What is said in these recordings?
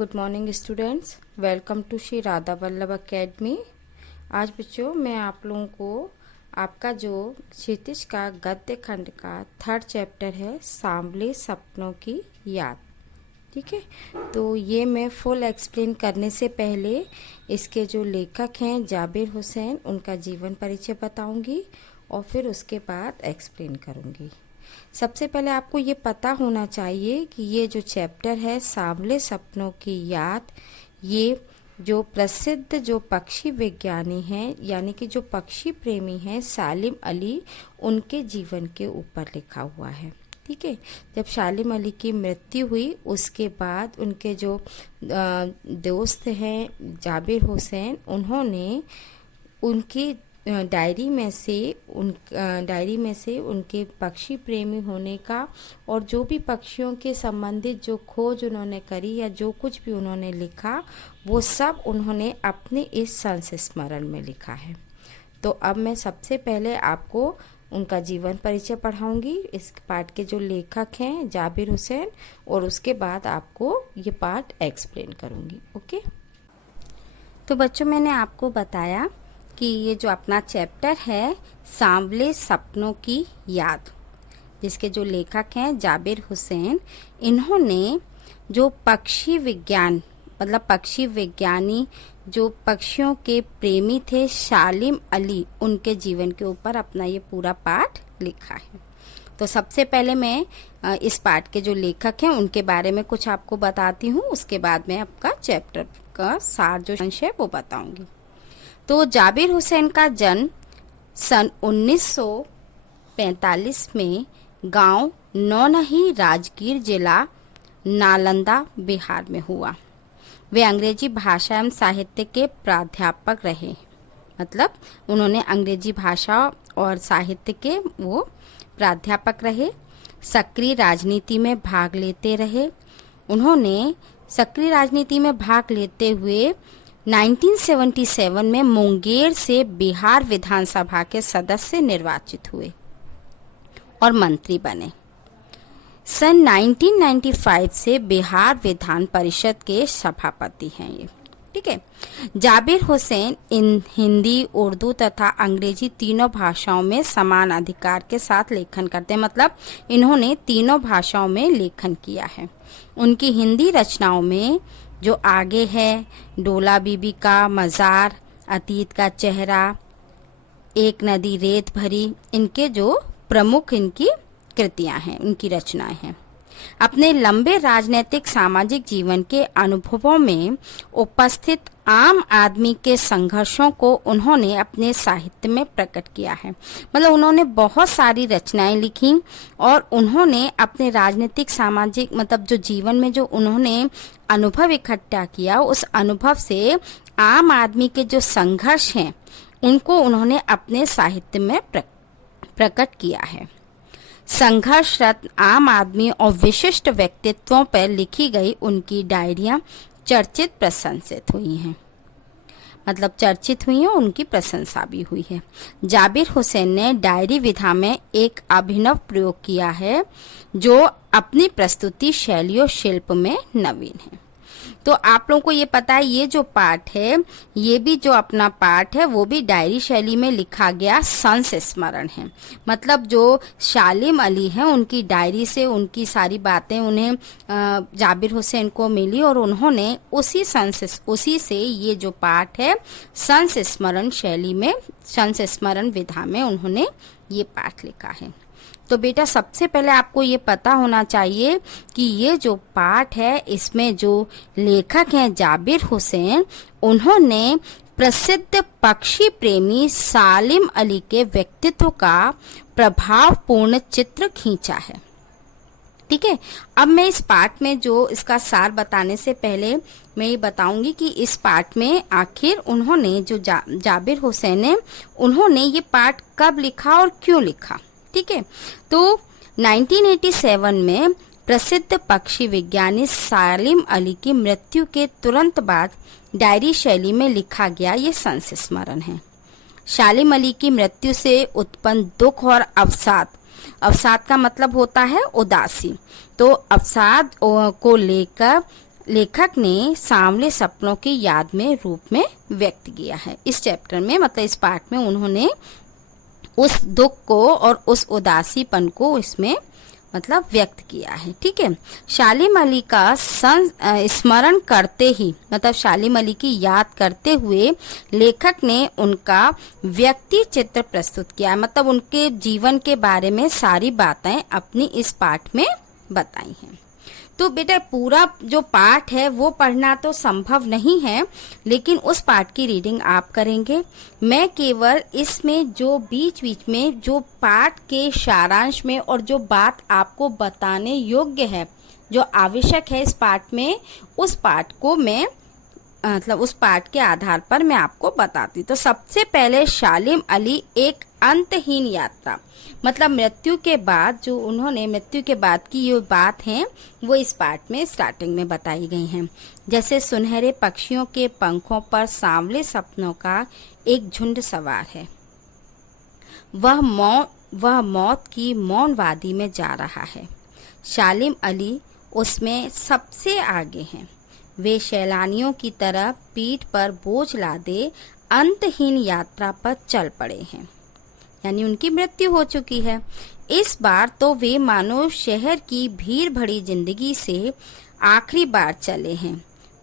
Good morning students, welcome to Shri Radha Vallabh Academy. आज बच्चों मैं आप लोगों को आपका जो क्षितिज का गद्य खंड का 3rd चैप्टर है सांवले सपनों की याद, ठीक है। तो ये मैं फुल एक्सप्लेन करने से पहले इसके जो लेखक हैं जाबिर हुसैन, उनका जीवन परिचय बताऊंगी और फिर उसके बाद एक्सप्लेन करूंगी। सबसे पहले आपको ये पता होना चाहिए कि ये जो चैप्टर है सांवले सपनों की याद, ये जो प्रसिद्ध जो पक्षी विज्ञानी हैं यानी कि जो पक्षी प्रेमी हैं सालिम अली, उनके जीवन के ऊपर लिखा हुआ है, ठीक है। जब सालिम अली की मृत्यु हुई उसके बाद उनके जो दोस्त हैं जाबिर हुसैन, उन्होंने उनकी डायरी में से उनके पक्षी प्रेमी होने का और जो भी पक्षियों के संबंधित जो खोज उन्होंने करी या जो कुछ भी उन्होंने लिखा वो सब उन्होंने अपने इस संस्मरण में लिखा है। तो अब मैं सबसे पहले आपको उनका जीवन परिचय पढ़ाऊंगी। इस पाठ के जो लेखक हैं जाबिर हुसैन, और उसके बाद आपको ये पाठ एक्सप्लेन करूंगी, ओके। तो बच्चों, मैंने आपको बताया कि ये जो अपना चैप्टर है सांवले सपनों की याद, जिसके जो लेखक हैं जाबिर हुसैन, इन्होंने जो पक्षी विज्ञान मतलब पक्षी विज्ञानी जो पक्षियों के प्रेमी थे सालिम अली, उनके जीवन के ऊपर अपना ये पूरा पाठ लिखा है। तो सबसे पहले मैं इस पाठ के जो लेखक हैं उनके बारे में कुछ आपको बताती हूँ, उसके बाद मैं आपका चैप्टर का सार जो अंश है वो बताऊंगी। तो जाबिर हुसैन का जन्म सन 1945 में गांव नौनही, राजगीर जिला, नालंदा, बिहार में हुआ। वे अंग्रेजी भाषा एवं साहित्य के प्राध्यापक रहे, मतलब उन्होंने अंग्रेजी भाषा और साहित्य के वो प्राध्यापक रहे। सक्रिय राजनीति में भाग लेते रहे। उन्होंने सक्रिय राजनीति में भाग लेते हुए 1977 में मुंगेर से बिहार विधानसभा के सदस्य निर्वाचित हुए और मंत्री बने। सन 1995 से बिहार विधान परिषद के सभापति हैं ये, ठीक है। जाबिर हुसैन हिंदी, उर्दू तथा अंग्रेजी तीनों भाषाओं में समान अधिकार के साथ लेखन करते हैं, मतलब इन्होंने तीनों भाषाओं में लेखन किया है। उनकी हिंदी रचनाओं में जो आगे है डोला बीबी का मज़ार, अतीत का चेहरा, एक नदी रेत भरी, इनके जो प्रमुख इनकी कृतियां हैं, उनकी रचनाएं हैं। अपने लंबे राजनीतिक सामाजिक जीवन के अनुभवों में उपस्थित आम आदमी के संघर्षों को उन्होंने अपने साहित्य में प्रकट किया है। मतलब उन्होंने बहुत सारी रचनाएं लिखी और उन्होंने अपने राजनीतिक सामाजिक मतलब जो जीवन में जो उन्होंने अनुभव इकट्ठा किया, उस अनुभव से आम आदमी के जो संघर्ष हैं उनको उन्होंने अपने साहित्य में प्रकट किया है। संघर्षरत आम आदमी और विशिष्ट व्यक्तित्वों पर लिखी गई उनकी डायरियां चर्चित प्रशंसित हुई हैं, मतलब चर्चित हुई हैं, उनकी प्रशंसा भी हुई है। जाबिर हुसैन ने डायरी विधा में एक अभिनव प्रयोग किया है जो अपनी प्रस्तुति शैली और शिल्प में नवीन है। तो आप लोगों को ये पता है ये जो पाठ है, ये भी जो अपना पाठ है वो भी डायरी शैली में लिखा गया संस्मरण है। मतलब जो सालिम अली हैं उनकी डायरी से उनकी सारी बातें उन्हें जाबिर हुसैन को मिली और उन्होंने उसी से ये जो पाठ है संस्मरण शैली में, संस्मरण विधा में उन्होंने ये पाठ लिखा है। तो बेटा सबसे पहले आपको ये पता होना चाहिए कि ये जो पाठ है इसमें जो लेखक हैं जाबिर हुसैन, उन्होंने प्रसिद्ध पक्षी प्रेमी सालिम अली के व्यक्तित्व का प्रभावपूर्ण चित्र खींचा है, ठीक है। अब मैं इस पाठ में जो इसका सार बताने से पहले मैं ये बताऊंगी कि इस पाठ में आखिर उन्होंने जो जाबिर हुसैन ने उन्होंने ये पाठ कब लिखा और क्यों लिखा, ठीक है। तो 1987 में प्रसिद्ध पक्षी विज्ञानी सालिम अली की मृत्यु के तुरंत बाद डायरी शैली में लिखा गया ये संस्मरण है। सालिम अली की मृत्यु से उत्पन्न दुख और अवसाद, अवसाद का मतलब होता है उदासी, तो अवसाद को लेकर लेखक ने सांवले सपनों की याद में रूप में व्यक्त किया है। इस चैप्टर में मतलब इस पाठ में उन्होंने उस दुख को और उस उदासीपन को इसमें मतलब व्यक्त किया है। ठीक है, शालिम अली का स्मरण करते ही मतलब शालिम अली की याद करते हुए लेखक ने उनका व्यक्ति चित्र प्रस्तुत किया, मतलब उनके जीवन के बारे में सारी बातें अपनी इस पाठ में बताई हैं। तो बेटा पूरा जो पाठ है वो पढ़ना तो संभव नहीं है, लेकिन उस पाठ की रीडिंग आप करेंगे। मैं केवल इसमें जो बीच बीच में जो पाठ के सारांश में और जो बात आपको बताने योग्य है, जो आवश्यक है इस पाठ में, उस पाठ को मैं मतलब उस पाठ के आधार पर मैं आपको बताती। तो सबसे पहले शालिम अली एक अंतहीन यात्रा, मतलब मृत्यु के बाद जो उन्होंने मृत्यु के बाद की ये बात है वो इस पाठ में स्टार्टिंग में बताई गई हैं। जैसे सुनहरे पक्षियों के पंखों पर सांवले सपनों का एक झुंड सवार है, वह मौत की मौन वादी में जा रहा है। शालिम अली उसमें सबसे आगे हैं। वे सैलानियों की तरह पीठ पर बोझ लादे अंतहीन यात्रा पर चल पड़े हैं, यानी उनकी मृत्यु हो चुकी है। इस बार तो वे मानो शहर की भीड़ भरी जिंदगी से आखिरी बार चले हैं।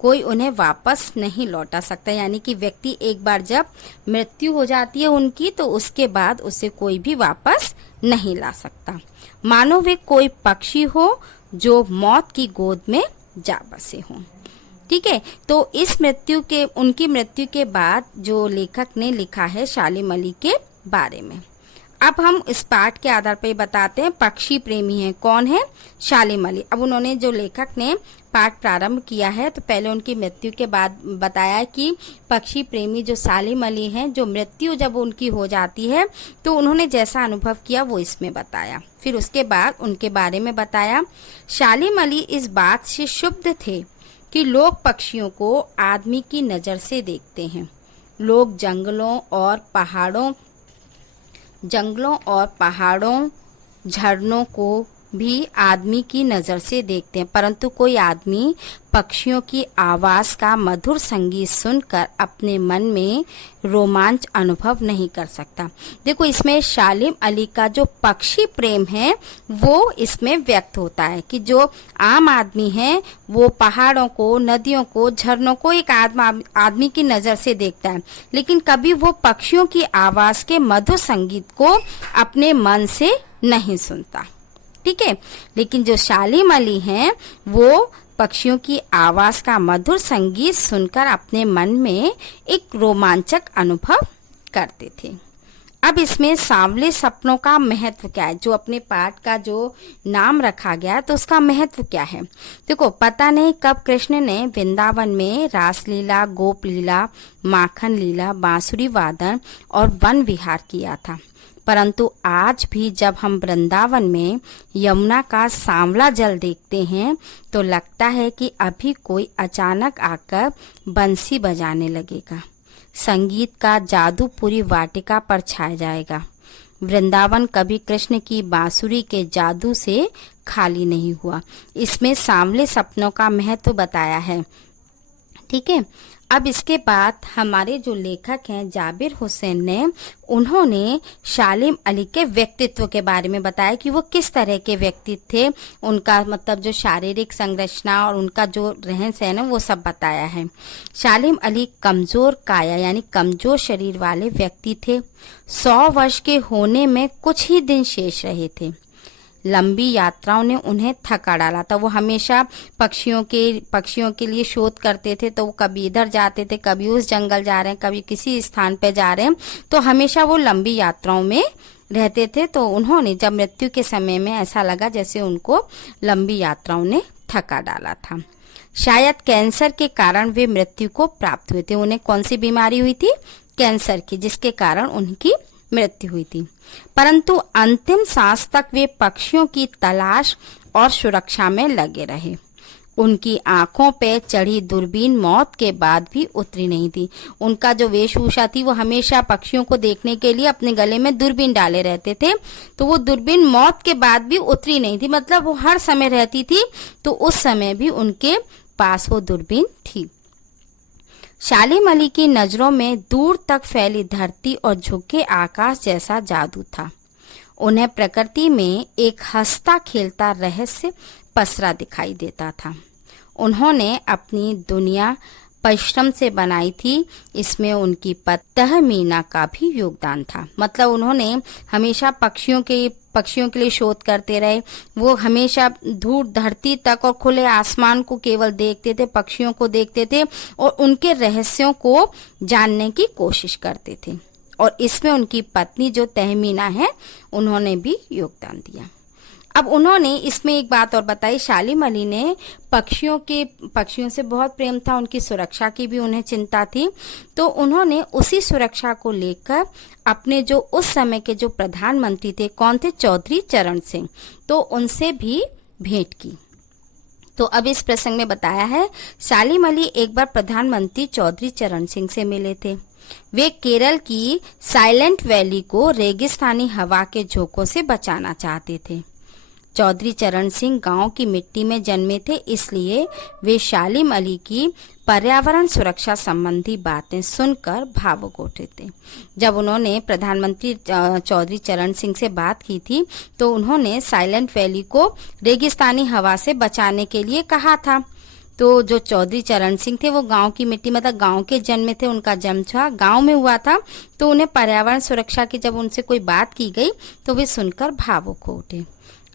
कोई उन्हें वापस नहीं लौटा सकता, यानी कि व्यक्ति एक बार जब मृत्यु हो जाती है उनकी तो उसके बाद उसे कोई भी वापस नहीं ला सकता। मानो वे कोई पक्षी हो जो मौत की गोद में जा बसे हों। ठीक है, तो इस उनकी मृत्यु के बाद जो लेखक ने लिखा है शालिम अली के बारे में। अब हम इस पाठ के आधार पर बताते हैं पक्षी प्रेमी हैं कौन है, शालिम अली। अब उन्होंने जो लेखक ने पाठ प्रारंभ किया है तो पहले उनकी मृत्यु के बाद बताया कि पक्षी प्रेमी जो शालिम अली हैं, जो मृत्यु जब उनकी हो जाती है तो उन्होंने जैसा अनुभव किया वो इसमें बताया। फिर उसके बाद उनके बारे में बताया। शालिम अली इस बात से क्षुब्ध थे कि लोग पक्षियों को आदमी की नज़र से देखते हैं। लोग जंगलों और पहाड़ों झरनों को भी आदमी की नज़र से देखते हैं, परंतु कोई आदमी पक्षियों की आवाज़ का मधुर संगीत सुनकर अपने मन में रोमांच अनुभव नहीं कर सकता। देखो इसमें शालिम अली का जो पक्षी प्रेम है वो इसमें व्यक्त होता है कि जो आम आदमी है वो पहाड़ों को, नदियों को, झरनों को एक आदमी की नज़र से देखता है, लेकिन कभी वो पक्षियों की आवाज़ के मधुर संगीत को अपने मन से नहीं सुनता। ठीक है, लेकिन जो शालिम अली हैं वो पक्षियों की आवाज का मधुर संगीत सुनकर अपने मन में एक रोमांचक अनुभव करते थे। अब इसमें सांवले सपनों का महत्व क्या है, जो अपने पाठ का जो नाम रखा गया तो उसका महत्व क्या है। देखो पता नहीं कब कृष्ण ने वृंदावन में रासलीला, गोप लीला, माखन लीला, बांसुरी वादन और वन विहार किया था, परंतु आज भी जब हम वृंदावन में यमुना का सांवला जल देखते हैं तो लगता है कि अभी कोई अचानक आकर बंसी बजाने लगेगा। संगीत का जादू पूरी वाटिका पर छा जाएगा। वृंदावन कभी कृष्ण की बांसुरी के जादू से खाली नहीं हुआ। इसमें सांवले सपनों का महत्व बताया है। ठीक है, अब इसके बाद हमारे जो लेखक हैं जाबिर हुसैन ने, उन्होंने शालिम अली के व्यक्तित्व के बारे में बताया कि वो किस तरह के व्यक्ति थे, उनका मतलब जो शारीरिक संरचना और उनका जो रहन सहन है वो सब बताया है। शालिम अली कमज़ोर काया यानी कमज़ोर शरीर वाले व्यक्ति थे। 100 वर्ष के होने में कुछ ही दिन शेष रहे थे। लंबी यात्राओं ने उन्हें थका डाला था। वो हमेशा पक्षियों के लिए शोध करते थे, तो वो कभी इधर जाते थे, कभी उस जंगल जा रहे हैं, कभी किसी स्थान पे जा रहे हैं, तो हमेशा वो लंबी यात्राओं में रहते थे। तो उन्होंने जब मृत्यु के समय में ऐसा लगा जैसे उनको लंबी यात्राओं ने थका डाला था। शायद कैंसर के कारण वे मृत्यु को प्राप्त हुए थे। उन्हें कौन सी बीमारी हुई थी? कैंसर की, जिसके कारण उनकी मृत्यु हुई थी। परंतु अंतिम सांस तक वे पक्षियों की तलाश और सुरक्षा में लगे रहे। उनकी आंखों पे चढ़ी दूरबीन मौत के बाद भी उतरी नहीं थी। उनका जो वेशभूषा थी वो हमेशा पक्षियों को देखने के लिए अपने गले में दूरबीन डाले रहते थे, तो वो दूरबीन मौत के बाद भी उतरी नहीं थी, मतलब वो हर समय रहती थी। तो उस समय भी उनके पास वो दूरबीन थी। सालिम अली की नजरों में दूर तक फैली धरती और झुके आकाश जैसा जादू था। उन्हें प्रकृति में एक हंसता खेलता रहस्य पसरा दिखाई देता था। उन्होंने अपनी दुनिया परिश्रम से बनाई थी, इसमें उनकी तहमीना का भी योगदान था। मतलब उन्होंने हमेशा पक्षियों के लिए शोध करते रहे। वो हमेशा दूर धरती तक और खुले आसमान को केवल देखते थे, पक्षियों को देखते थे और उनके रहस्यों को जानने की कोशिश करते थे। और इसमें उनकी पत्नी जो तहमीना है, उन्होंने भी योगदान दिया। अब उन्होंने इसमें एक बात और बताई, सालिम अली ने पक्षियों से बहुत प्रेम था, उनकी सुरक्षा की भी उन्हें चिंता थी। तो उन्होंने उसी सुरक्षा को लेकर अपने जो उस समय के जो प्रधानमंत्री थे, कौन थे, चौधरी चरण सिंह, तो उनसे भी भेंट की। तो अब इस प्रसंग में बताया है, सालिम अली एक बार प्रधानमंत्री चौधरी चरण सिंह से मिले थे। वे केरल की साइलेंट वैली को रेगिस्तानी हवा के झोंकों से बचाना चाहते थे। चौधरी चरण सिंह गांव की मिट्टी में जन्मे थे, इसलिए वे सालिम अली की पर्यावरण सुरक्षा संबंधी बातें सुनकर भावुक उठे थे। जब उन्होंने प्रधानमंत्री चौधरी चरण सिंह से बात की थी, तो उन्होंने साइलेंट वैली को रेगिस्तानी हवा से बचाने के लिए कहा था। तो जो चौधरी चरण सिंह थे, वो गांव की मिट्टी, मतलब गांव के जन्मे थे, उनका जन्म गांव में हुआ था। तो उन्हें पर्यावरण सुरक्षा की जब उनसे कोई बात की गई, तो वे सुनकर भावुक हो उठे।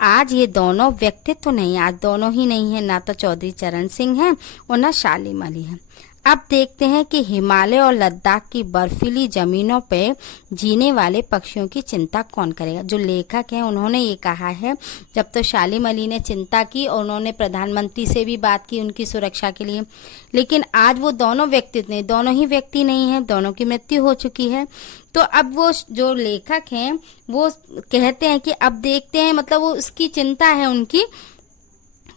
आज ये दोनों व्यक्तित्व नहीं, आज दोनों ही नहीं है, ना तो चौधरी चरण सिंह है और ना सालिम अली है। अब देखते हैं कि हिमालय और लद्दाख की बर्फीली जमीनों पे जीने वाले पक्षियों की चिंता कौन करेगा। जो लेखक हैं, उन्होंने ये कहा है, जब तो सालिम अली ने चिंता की और उन्होंने प्रधानमंत्री से भी बात की उनकी सुरक्षा के लिए, लेकिन आज वो दोनों व्यक्तित्व नहीं, दोनों ही व्यक्ति नहीं है, दोनों की मृत्यु हो चुकी है। तो अब वो जो लेखक हैं, वो कहते हैं कि अब देखते हैं, मतलब वो उसकी चिंता है उनकी,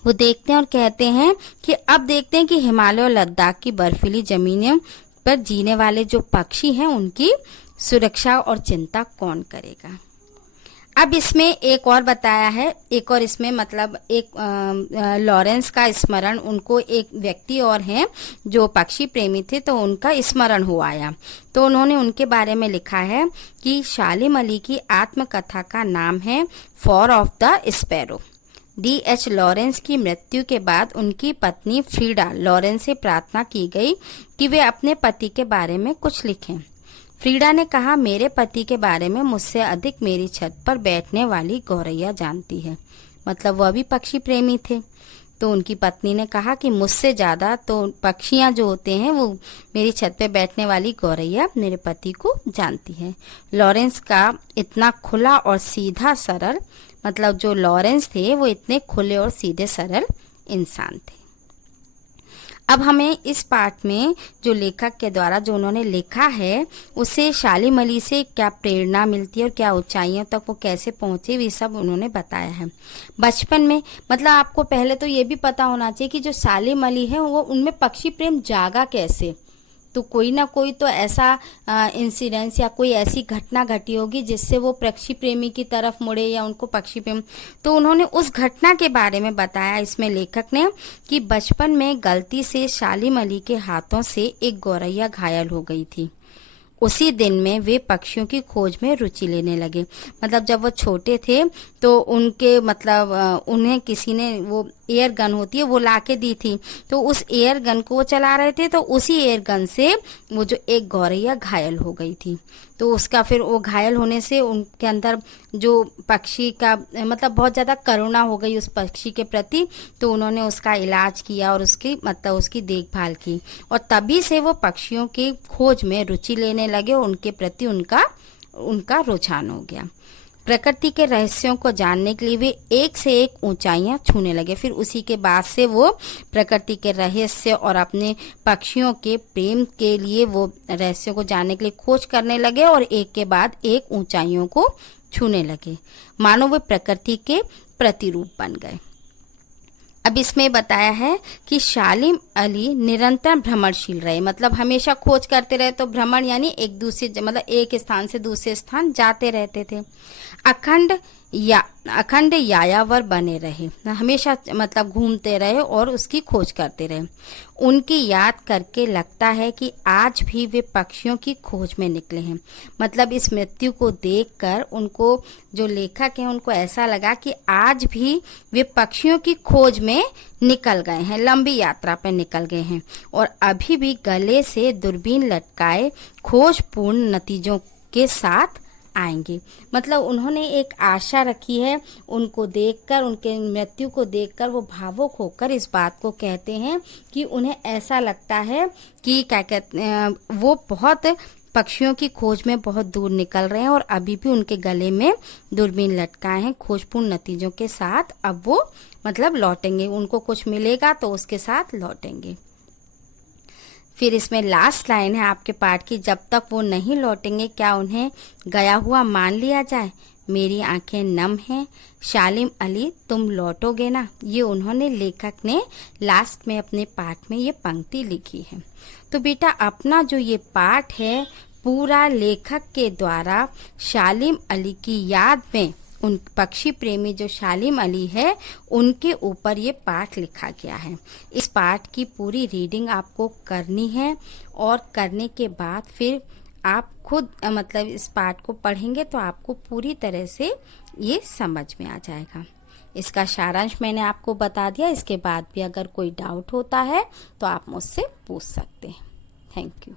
वो देखते हैं और कहते हैं कि अब देखते हैं कि हिमालय और लद्दाख की बर्फीली जमीनों पर जीने वाले जो पक्षी हैं, उनकी सुरक्षा और चिंता कौन करेगा। अब इसमें एक और बताया है, एक और इसमें मतलब एक लॉरेंस का स्मरण, उनको एक व्यक्ति और हैं जो पक्षी प्रेमी थे, तो उनका स्मरण हो आया। तो उन्होंने उनके बारे में लिखा है कि सालिम अली की आत्मकथा का नाम है for of the sparrow. D.H. Lawrence की मृत्यु के बाद उनकी पत्नी फ्रीडा लॉरेंस से प्रार्थना की गई कि वे अपने पति के बारे में कुछ लिखें। फ्रीडा ने कहा, मेरे पति के बारे में मुझसे अधिक मेरी छत पर बैठने वाली गौरैया जानती है। मतलब वह भी पक्षी प्रेमी थे। तो उनकी पत्नी ने कहा कि मुझसे ज़्यादा तो पक्षियाँ जो होते हैं, वो मेरी छत पे बैठने वाली गौरैया मेरे पति को जानती है। लॉरेंस का इतना खुला और सीधा सरल, मतलब जो लॉरेंस थे वो इतने खुले और सीधे सरल इंसान थे। अब हमें इस पाठ में जो लेखक के द्वारा जो उन्होंने लिखा है, उससे सालिम अली से क्या प्रेरणा मिलती है और क्या ऊंचाइयों तक वो कैसे पहुंचे, ये सब उन्होंने बताया है। बचपन में, मतलब आपको पहले तो ये भी पता होना चाहिए कि जो सालिम अली है, वो उनमें पक्षी प्रेम जागा कैसे। तो कोई ना कोई तो ऐसा इंसिडेंस या कोई ऐसी घटना घटी होगी जिससे वो पक्षी प्रेमी की तरफ मुड़े या उनको पक्षी प्रेम। तो उन्होंने उस घटना के बारे में बताया इसमें लेखक ने कि बचपन में गलती से सालिम अली के हाथों से एक गौरैया घायल हो गई थी। उसी दिन में वे पक्षियों की खोज में रुचि लेने लगे। मतलब जब वो छोटे थे तो उनके मतलब उन्हें किसी ने वो एयर गन होती है वो लाके दी थी। तो उस एयर गन को वो चला रहे थे, तो उसी एयर गन से वो जो एक गौरैया घायल हो गई थी। तो उसका फिर वो घायल होने से उनके अंदर जो पक्षी का मतलब बहुत ज़्यादा करुणा हो गई उस पक्षी के प्रति। तो उन्होंने उसका इलाज किया और उसकी देखभाल की, और तभी से वो पक्षियों की खोज में रुचि लेने लगे और उनके प्रति उनका रुझान हो गया। प्रकृति के रहस्यों को जानने के लिए वे एक से एक ऊंचाइयां छूने लगे। फिर उसी के बाद से वो प्रकृति के रहस्य और अपने पक्षियों के प्रेम के लिए वो रहस्यों को जानने के लिए खोज करने लगे और एक के बाद एक ऊंचाइयों को छूने लगे, मानो वे प्रकृति के प्रतिरूप बन गए। अब इसमें बताया है कि सालिम अली निरंतर भ्रमणशील रहे, मतलब हमेशा खोज करते रहे। तो भ्रमण यानी एक दूसरे मतलब एक स्थान से दूसरे स्थान जाते रहते थे। अखंड या अखंड यायावर बने रहे, हमेशा मतलब घूमते रहे और उसकी खोज करते रहे। उनकी याद करके लगता है कि आज भी वे पक्षियों की खोज में निकले हैं। मतलब इस मृत्यु को देखकर उनको, जो लेखक हैं, उनको ऐसा लगा कि आज भी वे पक्षियों की खोज में निकल गए हैं, लंबी यात्रा पर निकल गए हैं और अभी भी गले से दूरबीन लटकाए खोजपूर्ण नतीजों के साथ आएंगे। मतलब उन्होंने एक आशा रखी है, उनको देखकर, उनके मृत्यु को देखकर वो भावुक होकर इस बात को कहते हैं कि उन्हें ऐसा लगता है कि क्या कहते हैं, वो बहुत पक्षियों की खोज में बहुत दूर निकल रहे हैं और अभी भी उनके गले में दूरबीन लटकाए हैं खोजपूर्ण नतीजों के साथ। अब वो मतलब लौटेंगे, उनको कुछ मिलेगा तो उसके साथ लौटेंगे। फिर इसमें लास्ट लाइन है आपके पाठ की, जब तक वो नहीं लौटेंगे क्या उन्हें गया हुआ मान लिया जाए। मेरी आंखें नम हैं, शालिम अली तुम लौटोगे ना। ये उन्होंने, लेखक ने लास्ट में अपने पाठ में ये पंक्ति लिखी है। तो बेटा अपना जो ये पाठ है पूरा लेखक के द्वारा शालिम अली की याद में, उन पक्षी प्रेमी जो शालिम अली है उनके ऊपर ये पाठ लिखा गया है। इस पाठ की पूरी रीडिंग आपको करनी है और करने के बाद फिर आप खुद मतलब इस पाठ को पढ़ेंगे तो आपको पूरी तरह से ये समझ में आ जाएगा। इसका सारांश मैंने आपको बता दिया। इसके बाद भी अगर कोई डाउट होता है तो आप मुझसे पूछ सकते हैं। Thank you.